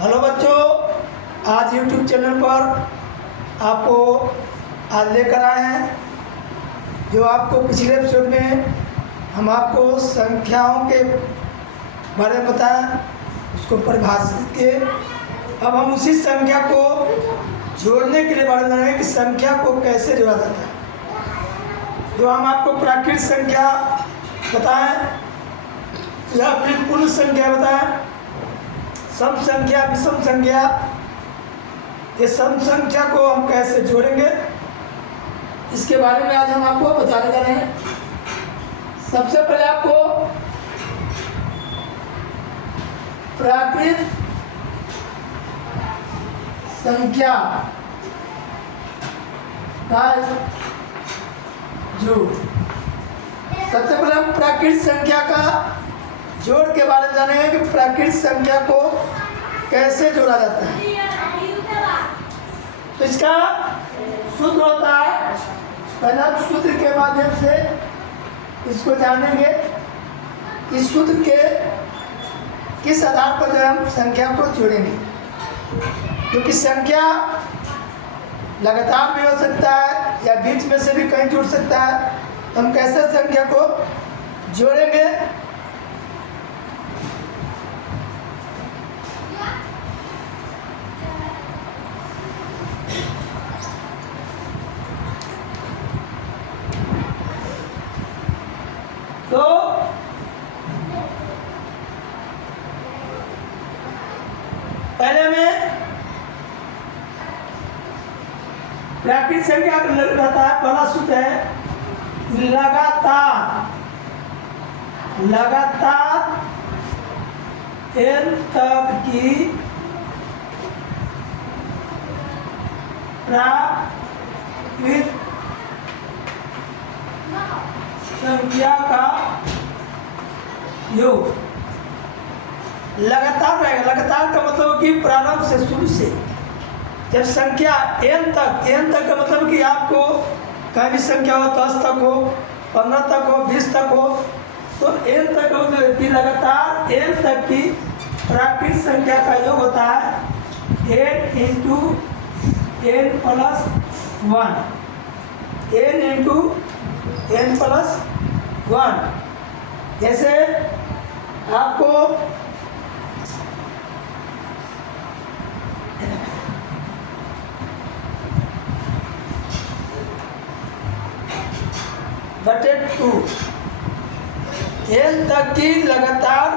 Hello बच्चों, आज YouTube channel पर आपको आज लेकर आए हैं जो आपको पिछले एपिसोड में हम आपको संख्याओं के बारे में बताया, उसको परिभाषित किए। अब हम उसी संख्या को जोड़ने के लिए बारे में जानेंगे कि संख्या को कैसे जोड़ा जाता है। जो हम आपको प्राकृत संख्या बताएं या फिर पूर्ण संख्या बताएं, सम संख्या, विषम संख्या, ये सम संख्या को हम कैसे जोड़ेंगे इसके बारे में आज हम आपको बताने जा रहे हैं। सबसे पहले आपको प्राकृत संख्या का जोड़, सबसे पहले हम प्राकृत संख्या का जोड़ के बारे में जानेंगे कि प्राकृत संख्या को कैसे जोड़ा जाता है। तो इसका सूत्र होता है, पहले हम सूत्र के माध्यम से इसको जानेंगे। इस सूत्र के किस आधार पर जो हम संख्या को जोड़ेंगे, क्योंकि संख्या लगातार भी हो सकता है या बीच में से भी कहीं जुड़ सकता है। तो हम कैसे संख्या को जोड़ेंगे, तो पहले में प्राकृत संख्या का रहता है, पहला सूत्र है लगातार n तक की प्राकृत संख्या का योग लगातार रहेगा। लगातार का मतलब कि प्रारंभ से, शुरू से, जब संख्या n तक का मतलब कि आपको कहीं भी संख्या हो, 10 तक हो, 15 तक हो, 20 तक हो, तो n तक का मतलब कि लगातार n तक की प्राकृत संख्या का योग होता है n into n plus 1, n into n plus 1। जैसे आपको बटे 2 n तक की लगातार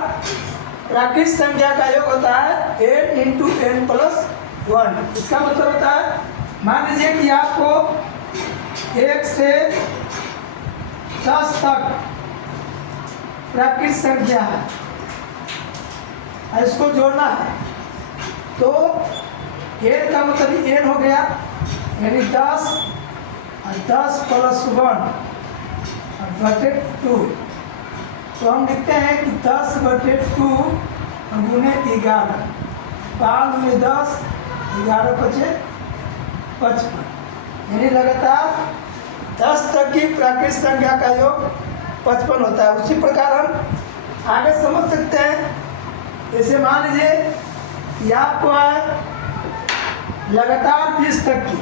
प्राकृत संख्या का योग होता है n इंटू n प्लस 1। इसका मतलब होता है, मान लीजिए कि आपको 1 से 10 तक प्राकृत संख्या है, इसको जोड़ना है, तो n का मतलब n हो गया, यानी 10 और 10 प्लस 1 और बटे 2। तो हम लिखते हैं कि 10 बटे 2 गुने 11, 5 में 10, 11 बचे 55, यानी लगातार 10 तक की प्राकृत संख्या का योग 55 होता है। उसी प्रकार हम आगे समझ सकते हैं। जैसे मान लीजिए कि आपको है लगातार 20 तक की,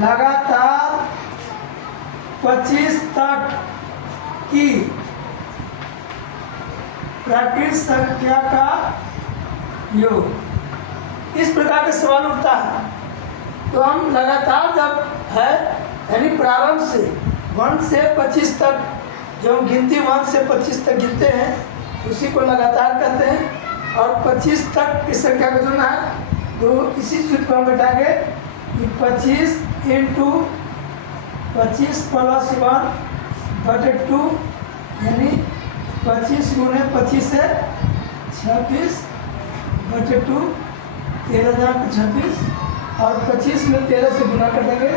लगातार 25 तक की प्राकृत संख्या का योग, इस प्रकार का सवाल उठता है। तो हम लगातार जब है, यानी प्रारंभ से 1 से 25 तक, जो हम गिनती 1 से 25 तक गिनते हैं, उसी को लगातार कहते हैं। और 25 तक की संख्या को जोड़ना है, तो इसी सूत्र को हम बैठाएंगे कि 25 इंटू 25 प्लस 1 बटे 2, यानी 25 गुने 25 है 26 बटे 2, 13,26, और 25 में 13 से गुना कर देंगे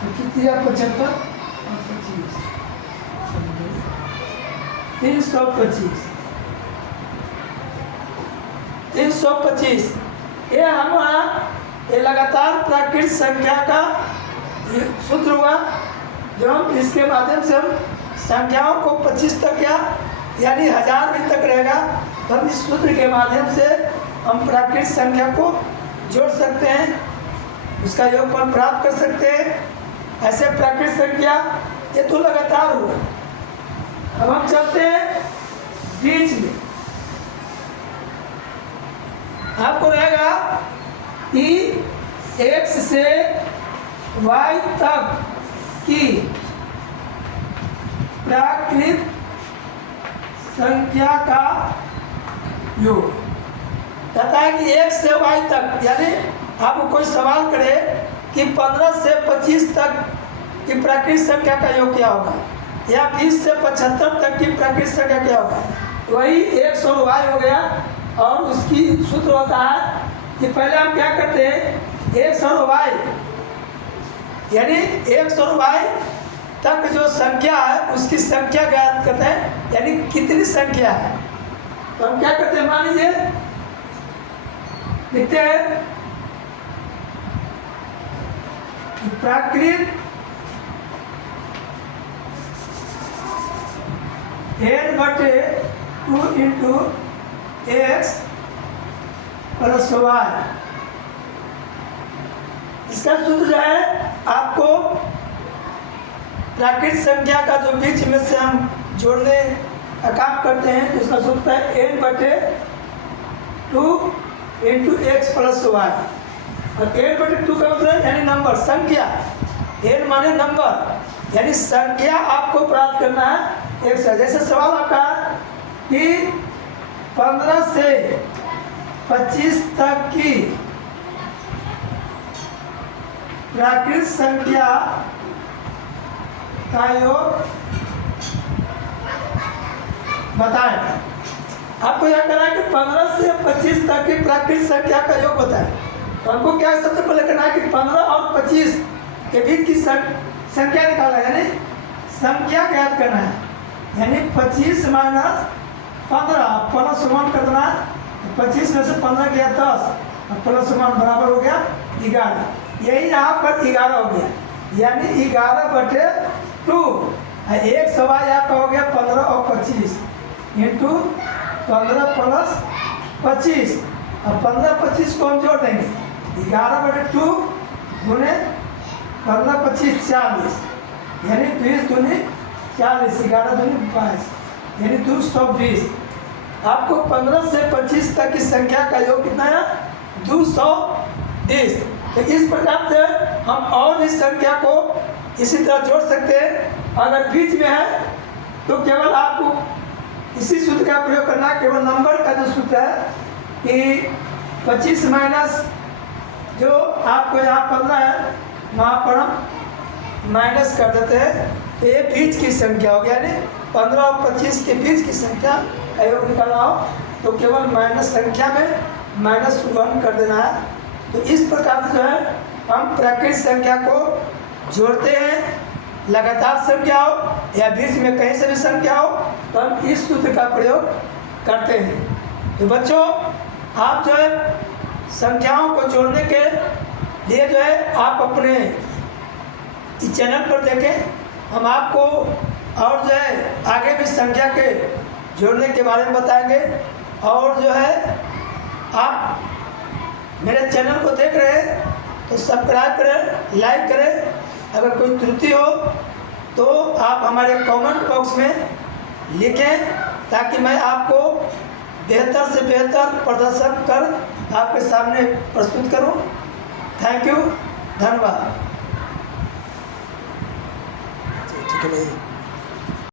तो कितनी है 75 और 25 325। ये हमारा ये लगातार प्राकृत संख्या का सूत्र हुआ, जो हम इसके माध्यम से हम संख्याओं को 25 तक या यानी 1000 भी तक रहेगा, तो हम इस सूत्र के माध्यम से हम प्राकृतिक संख्या को जोड़ सकते हैं, उसका योगफल प्राप्त कर सकते हैं। ऐसे प्राकृतिक संख्या ये तो लगातार हुआ। अब हम चलते हैं बीच में। आपको रहेगा कि x से y तक की प्राकृतिक संख्या का योग। कहता है कि x से y तक, यानी आपको कोई सवाल करे कि 15 से 25 तक की प्राकृतिक संख्या का योग क्या होगा, या 20 से 75 तक की प्राकृतिक संख्या क्या होगा, वही x और y हो गया। और उसकी सूत्र होता है कि पहले हम क्या करते हैं, x और y, यानी x और y तक जो संख्या है उसकी संख्या ज्ञात करते हैं, यानी कितनी संख्या है। तो हम क्या करते हैं, मान लीजिए लिखते हैं प्राकृतिक n/2 into x plus y। इसका सूत्र जो है, आपको प्राकृतिक संख्या का जो बीच में से हम जोड़ने का काम करते हैं, तो उसका सूत्र है n/2 into x plus Y. और n/2 का मतलब यानी नंबर, संख्या। n माने नंबर, यानी संख्या आपको प्राप्त करना है एक से। जैसे सवाल आपका कि 15 से 25 तक की प्राकृतिक संख्या का योग बताएं। आपको यह करना है कि 15 से 25 तक की प्राकृतिक संख्या का योग बताएं। तो हमको क्या सबसे पहले करना है कि 15 और 25 के बीच की संख्या निकालना है, यानी संख्या ज्ञात करना है। यानी 25 माइनस 15 प्लस 1 कर देना है। 25 में से 15 गया 10 और प्लस 1 बराबर हो गया 11। यही यहाँ पर 11 हो गया, यानी 11/2। एक सवाल आपका हो गया 15 और 25 इंटू 15 प्लस 25। और 15-25 को हम जोड़ देंगे, 11/2 गुने 15-25 40, यानी 20 दूनी 40, 11 दूनी 22, यानी 220। आपको 15 से 25 तक की संख्या का योग कितना है, 220। तो इस प्रकार से हम और भी संख्या को इसी तरह जोड़ सकते हैं। अगर बीच में है तो केवल आपको इसी सूत्र का प्रयोग करना है। केवल नंबर का जो सूत्र है कि 25 माइनस जो आपको यहाँ 15 है, वहाँ पर हम माइनस कर देते हैं, तो ये बीच की संख्या हो गया। यानी 15 और 25 के बीच की संख्या का योग निकालना हो तो केवल माइनस संख्या में -1 कर देना है। तो इस प्रकार से जो है हम प्राकृतिक संख्या को जोड़ते हैं। लगातार संख्या हो या बीच में कहीं से भी संख्या हो तो हम इस सूत्र का प्रयोग करते हैं। तो बच्चों, आप जो है संख्याओं को जोड़ने के लिए जो है आप अपने इस चैनल पर देखें। हम आपको और जो है आगे भी संख्या के जोड़ने के बारे में बताएंगे। और जो है आप मेरे चैनल को देख रहे हैं तो सब्सक्राइब करें, लाइक करें। अगर कोई त्रुटि हो तो आप हमारे कमेंट बॉक्स में लिखें, ताकि मैं आपको बेहतर से बेहतर प्रदर्शन कर आपके सामने प्रस्तुत करूं। थैंक यू, धन्यवाद।